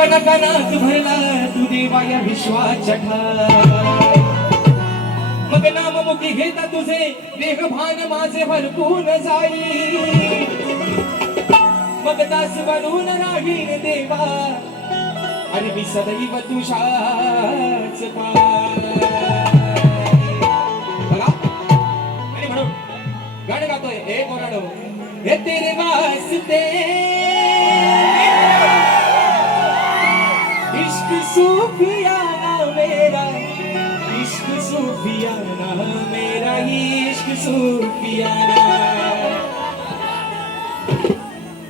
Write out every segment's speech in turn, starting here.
कण कणात भरला तू देवा या विश्वाच्या ठार. मग नाममुखी घेता तुझे देहभान माझे भरपून जाई मग दास बनून राहील देवा. आणि मी सदैव तुझ्याच बघा. आणि म्हणून गाणं गातोय. हे कोराडो. हे तेरे वास्ते. इश्क सूफियाना मेरा इश्क सूफियाना मेरा इश्क सूफियाना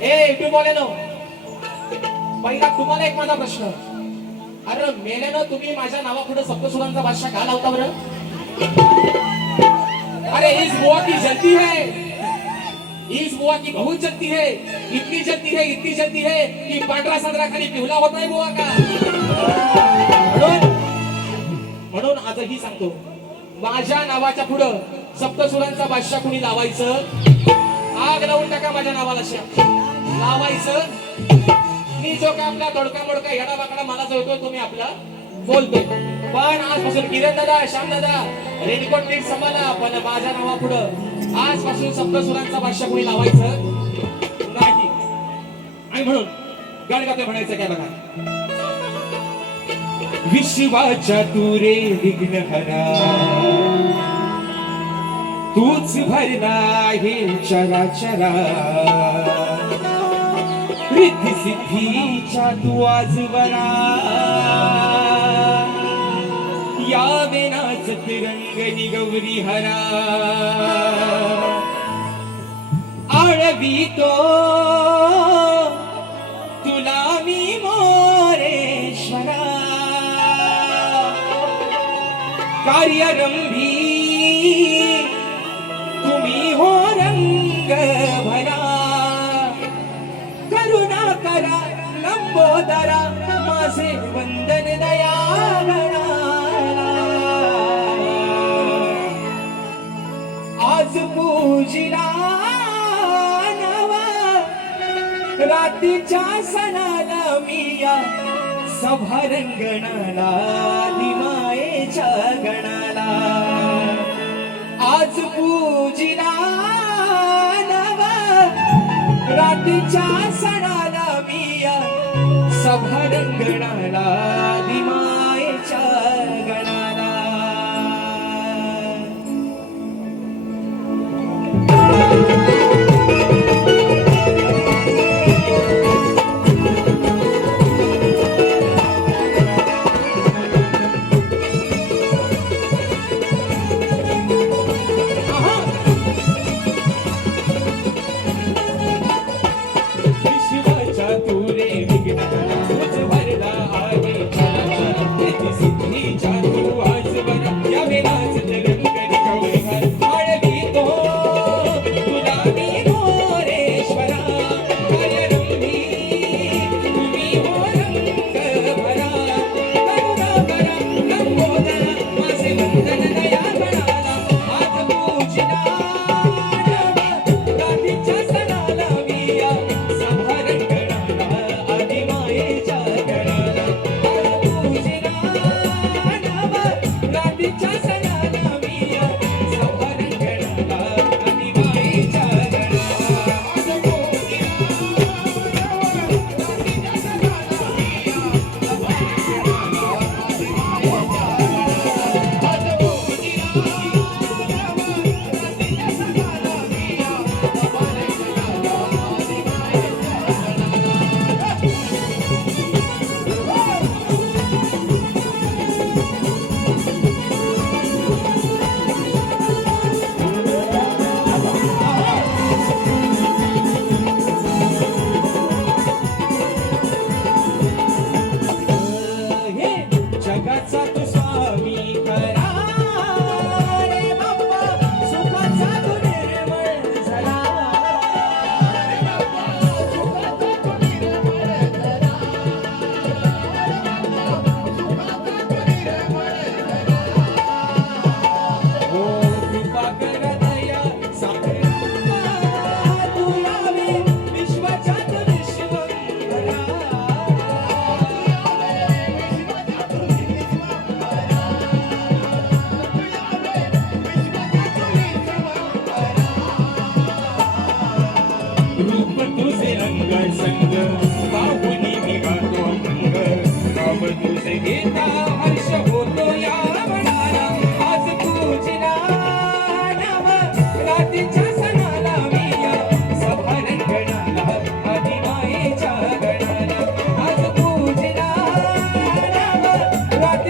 ए तू बोले नो पहिला तुम्हाला एक माझा प्रश्न. अरे मेल्यानं तुम्ही माझ्या नावापुढे सप्तसुरांचा बादशाह का लावता बरं? अरे इस बहुत ही जल्दी है. इस गोवा की बहुत जलती है इतनी जलती है इतनी जलती है कि पांढरा सदरा खाली पिवला होत नाही बुवा का? म्हणून म्हणून आजही सांगतो माझ्या नावाच्या पुढं सप्तसुरांचा बादशाह कुणी लावायचं? आग लावून टाका माझ्या नावाला लावायचं? मी जो का आपला तोडका मोडका येडा बाकडा मला जो येतो तो मी आपला बोलतोय. पण आजपासून किरण दादा श्याम दादा रेनकोट नीट समाला पण माझ्या नावा पुढं आजपासून सप्तसुरांचा भाष्य कोणी लावायचं. नाही. आणि म्हणून गाणं म्हणायचं काय बघा? विश्वाच्या तुरे विघ्न हरा. तूच भरला हे चराचरा. रिद्धी सिद्धीच्या तू आजवरा या वेनाच तिरंगणी गौरी हरा आळवी तो तुला मी मोरेश्वरा कार्यरंभी तुम्ही हो रंग भरा करुणा करा लंबोदरा माझे वंदन दयागणा पूजिला नवा रातीच्या सणाला मिया सभा रंगणाला निमायेच्या गणाला. आज पूजिला नवा रात्रीच्या सणाला मिया सभा रंगणाला दिमा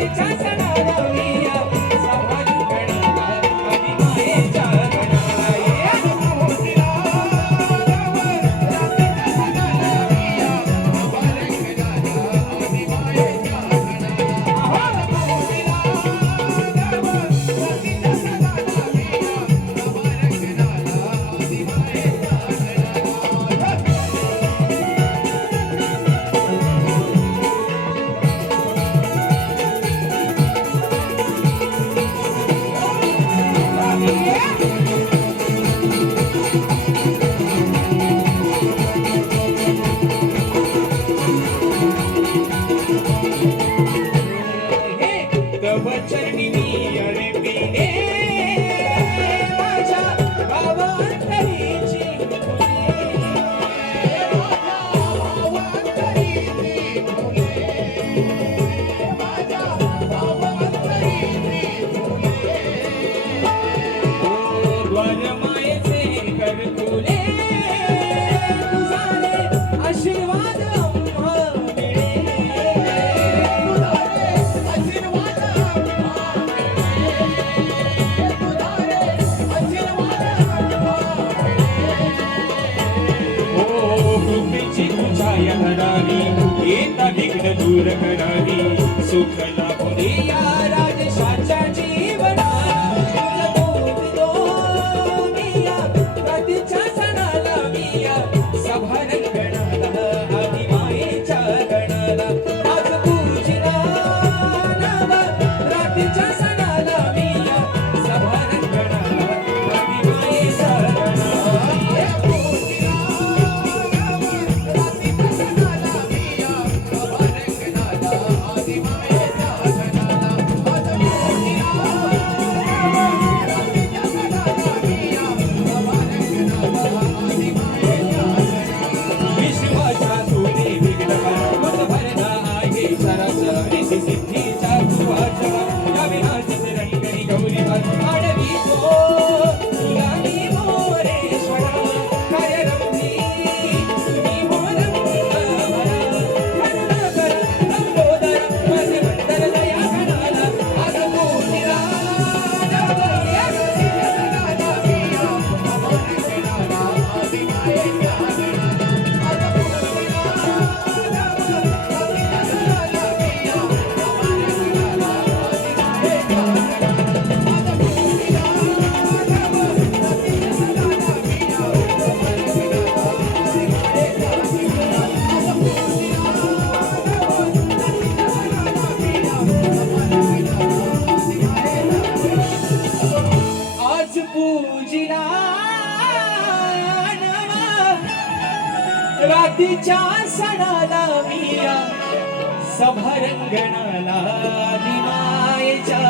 Because दुःखची छाया धरावी येता विघ्न दूर करावी सुखला पूजिला. रातीच्या सणाला मिया सभा रंगणाला दिमायच्या